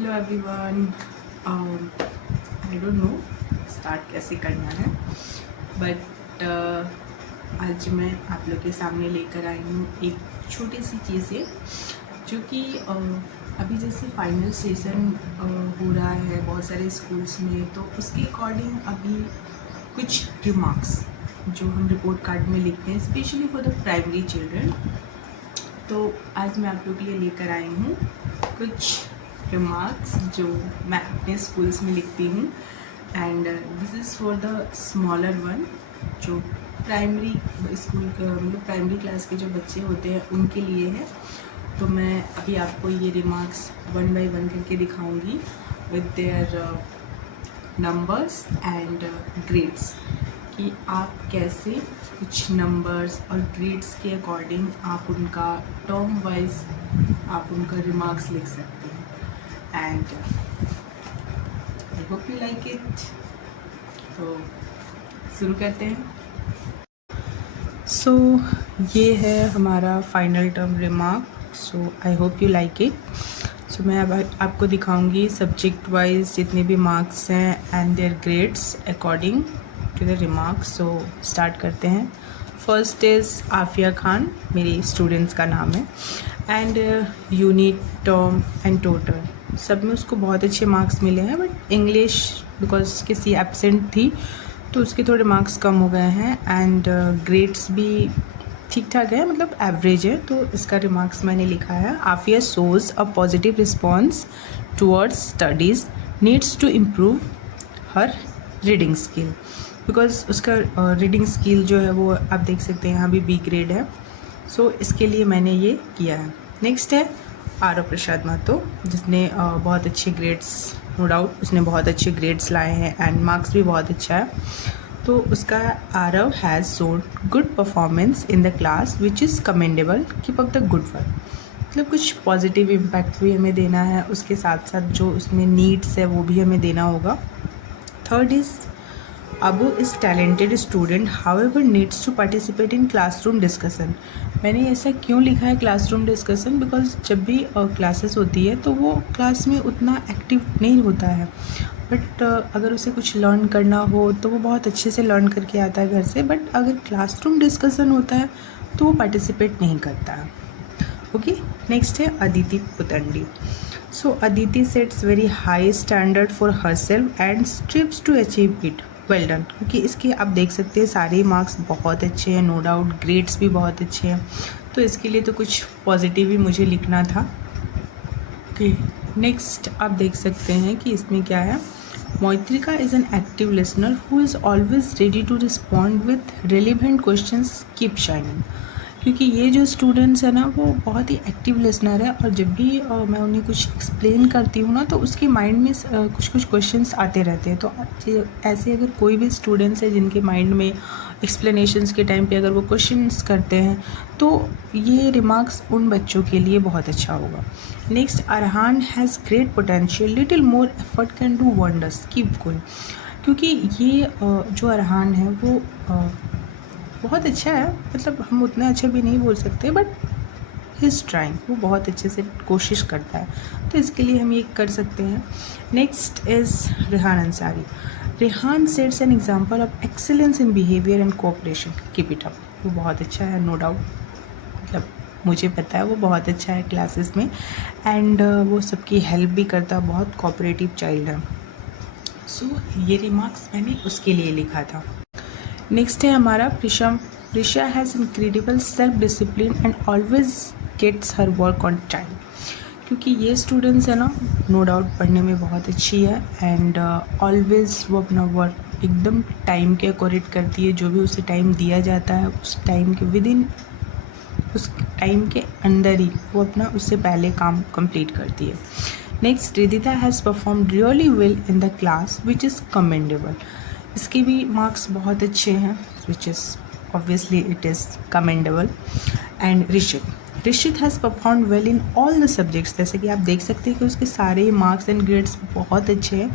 Hello everyone. I don't know start कैसे करना है, बट आज मैं आप लोग के सामने लेकर आई हूँ एक छोटी सी चीज़ें जो कि अभी जैसे फाइनल सेशन हो रहा है बहुत सारे स्कूल्स में, तो उसके अकॉर्डिंग अभी कुछ रिमार्क्स जो हम रिपोर्ट कार्ड में लिखते हैं specially for the primary children. तो आज मैं आप लोग के लिए लेकर आई हूँ कुछ रिमार्क्स जो मैं अपने स्कूल्स में लिखती हूँ, and this is for the smaller one जो प्राइमरी स्कूल मतलब प्राइमरी क्लास के जो बच्चे होते हैं उनके लिए है। तो मैं अभी आपको ये रिमार्क्स वन बाय वन करके दिखाऊंगी with their numbers and grades कि आप कैसे कुछ नंबर्स और ग्रेड्स के अकॉर्डिंग आप उनका टर्म वाइज आप उनका रिमार्क्स लिख सकते हैं। And I hope you like it. तो शुरू करते हैं। सो ये है हमारा final term remark. So I hope you like it. So मैं अब आपको दिखाऊंगी सब्जेक्ट वाइज जितने भी मार्क्स हैं and their grades according to the remarks. So start करते हैं। फर्स्ट इज़ आफिया खान, मेरी स्टूडेंट्स का नाम है, and unit term and total सब में उसको बहुत अच्छे मार्क्स मिले हैं, बट इंग्लिश बिकॉज किसी एब्सेंट थी तो उसके थोड़े मार्क्स कम हो गए हैं, एंड ग्रेड्स भी ठीक ठाक है, मतलब एवरेज है। तो इसका रिमार्क्स मैंने लिखा है, Afia shows a positive response towards studies, needs to improve her reading skill, because उसका रीडिंग स्किल जो है वो आप देख सकते हैं यहाँ भी बी ग्रेड है। सो इसके लिए मैंने ये किया है। नेक्स्ट है आरव प्रसाद महतो, जिसने बहुत अच्छे ग्रेड्स, नो डाउट उसने बहुत अच्छे ग्रेड्स लाए हैं एंड मार्क्स भी बहुत अच्छा है। तो उसका Aarav has shown good performance in the class which is commendable, keep up the good work. मतलब कुछ पॉजिटिव इम्पैक्ट भी हमें देना है, उसके साथ साथ जो उसमें नीड्स है वो भी हमें देना होगा। Third is Abu is talented student however needs to participate in classroom discussion. मैंने ऐसा क्यों लिखा है क्लासरूम डिस्कशन, बिकॉज जब भी क्लासेस होती है तो वो क्लास में उतना एक्टिव नहीं होता है, बट अगर उसे कुछ लर्न करना हो तो वो बहुत अच्छे से लर्न करके आता है घर से, बट अगर क्लासरूम डिस्कशन होता है तो वो पार्टिसिपेट नहीं करता है। ओके, नेक्स्ट है Aditi Putandi. So Aditi sets very high standard for herself and strives to achieve it, well done. क्योंकि इसके आप देख सकते हैं सारे मार्क्स बहुत अच्छे हैं, नो डाउट ग्रेड्स भी बहुत अच्छे हैं, तो इसके लिए तो कुछ पॉजिटिव ही मुझे लिखना था। ओके, नेक्स्ट आप देख सकते हैं कि इसमें क्या है, Moitrika is an active listener who is always ready to respond with relevant questions, keep shining. क्योंकि ये जो स्टूडेंट्स है ना वो बहुत ही एक्टिव लिसनर है, और जब भी मैं उन्हें कुछ एक्सप्लेन करती हूँ ना तो उसके माइंड में कुछ कुछ क्वेश्चंस आते रहते हैं। तो ऐसे अगर कोई भी स्टूडेंट्स है जिनके माइंड में एक्सप्लेनेशंस के टाइम पे अगर वो क्वेश्चंस करते हैं तो ये रिमार्क्स उन बच्चों के लिए बहुत अच्छा होगा। Next, Arhan has great potential, little more effort can do wonders, keep going. क्योंकि ये जो अरहान है वो बहुत अच्छा है, मतलब हम उतना अच्छा भी नहीं बोल सकते, बट ही इज़ ट्राइंग, वो बहुत अच्छे से कोशिश करता है, तो इसके लिए हम ये कर सकते हैं। Next is Rehan Ansari. Rehan sets an example of excellence in behaviour and cooperation, keep it up. वो बहुत अच्छा है, नो डाउट, मतलब मुझे पता है वो बहुत अच्छा है क्लासेस में, एंड वो सबकी हेल्प भी करता है, बहुत कोऑपरेटिव चाइल्ड है। सो ये रिमार्क्स मैंने उसके लिए लिखा था। नेक्स्ट है हमारा Prisha has incredible self discipline and always gets her work on time. क्योंकि ये स्टूडेंट्स है ना, नो डाउट पढ़ने में बहुत अच्छी है, एंड ऑलवेज वो अपना वर्क एकदम टाइम के अकॉर्डिंग करती है। जो भी उसे टाइम दिया जाता है उस टाइम के विदिन, उस टाइम के अंदर ही वो अपना उससे पहले काम कंप्लीट करती है। Next, Ridita has perform really well in the class which is commendable. इसके भी मार्क्स बहुत अच्छे हैं, which is obviously it is commendable. And Rishit has perform well in all the subjects. जैसे कि आप देख सकते हैं कि उसके सारे मार्क्स एंड ग्रेड्स बहुत अच्छे हैं,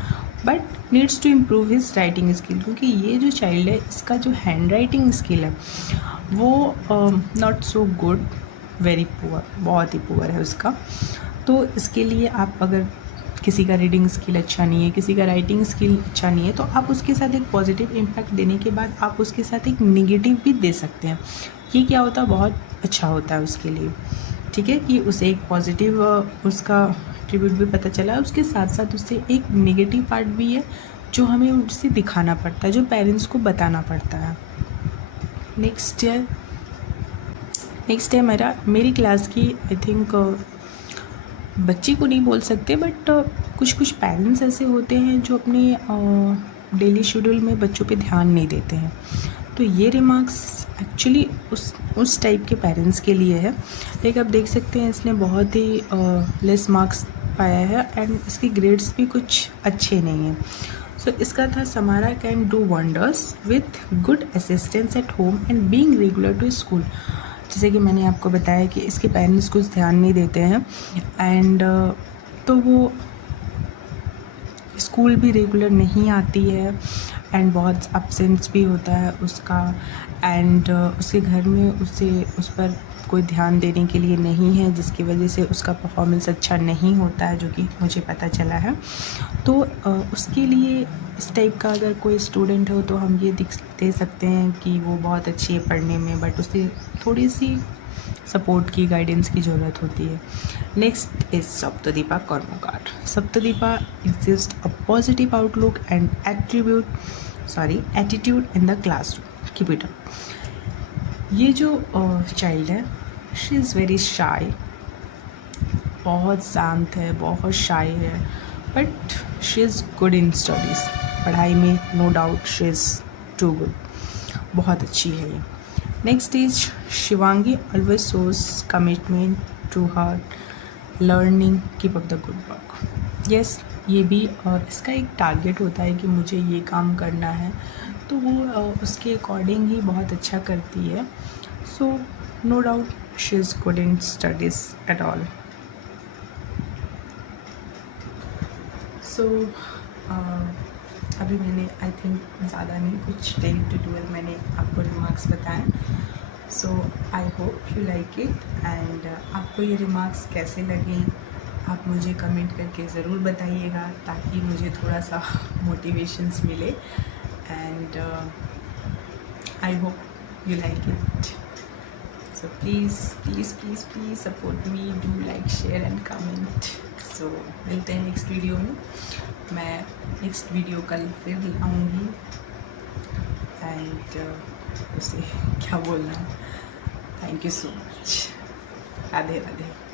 but needs to improve his writing skill. क्योंकि ये जो चाइल्ड है इसका जो हैंड राइटिंग स्किल है वो not so good, very poor, बहुत ही पुअर है उसका। तो इसके लिए आप अगर किसी का रीडिंग स्किल अच्छा नहीं है, किसी का राइटिंग स्किल अच्छा नहीं है, तो आप उसके साथ एक पॉजिटिव इम्पैक्ट देने के बाद आप उसके साथ एक निगेटिव भी दे सकते हैं। ये क्या होता है, बहुत अच्छा होता है उसके लिए, ठीक है, कि उसे एक पॉजिटिव उसका एट्रीब्यूट भी पता चला, उसके साथ साथ उससे एक नेगेटिव पार्ट भी है जो हमें उससे दिखाना पड़ता है, जो पेरेंट्स को बताना पड़ता है। नेक्स्ट है मेरी क्लास की, आई थिंक बच्ची को नहीं बोल सकते, बट कुछ पेरेंट्स ऐसे होते हैं जो अपने डेली शेड्यूल में बच्चों पे ध्यान नहीं देते हैं। तो ये रिमार्क्स एक्चुअली उस टाइप के पेरेंट्स के लिए है। लाइक आप देख सकते हैं इसने बहुत ही लेस मार्क्स पाया है एंड इसके ग्रेड्स भी कुछ अच्छे नहीं हैं। सो इसका था Samara can do wonders with good assistance at home and being regular to school. जैसे कि मैंने आपको बताया कि इसके पेरेंट्स कुछ ध्यान नहीं देते हैं एंड तो वो स्कूल भी रेगुलर नहीं आती है एंड बहुत अब्सेंस भी होता है उसका एंड उसके घर में उस पर कोई ध्यान देने के लिए नहीं है, जिसकी वजह से उसका परफॉर्मेंस अच्छा नहीं होता है, जो कि मुझे पता चला है। तो उसके लिए इस टाइप का अगर कोई स्टूडेंट हो तो हम ये दे सकते हैं कि वो बहुत अच्छी है पढ़ने में, बट उसे थोड़ी सी सपोर्ट की, गाइडेंस की ज़रूरत होती है। Next is Saptadipa Karmakar. Saptadipa exist a positive outlook and attitude in the classroom. Keep it up. ये जो चाइल्ड है, शी इज़ वेरी शाई, बहुत शांत है, बहुत शाई है, but she is good in studies. पढ़ाई में no doubt she is too good, बहुत अच्छी है ये। Next is Shivangi always shows commitment to her learning, keep up the good work. Yes, ये भी इसका एक टारगेट होता है कि मुझे ये काम करना है, तो वो उसके अकॉर्डिंग ही बहुत अच्छा करती है। So no doubt she is good in studies at all. So अभी मैंने आई थिंक ज़्यादा नहीं, कुछ 10 to 12 मैंने आपको रिमार्क्स बताएं। So I hope you like it and आपको ये रिमार्क्स कैसे लगे आप मुझे कमेंट करके ज़रूर बताइएगा, ताकि मुझे थोड़ा सा मोटिवेशंस मिले and I hope you like it. So please please please please support me, do like, share and comment. So मिलते हैं नेक्स्ट वीडियो में। मैं नेक्स्ट वीडियो कल फिर आऊँगी एंड उसे क्या बोलना है। Thank you so much. Radhe Radhe.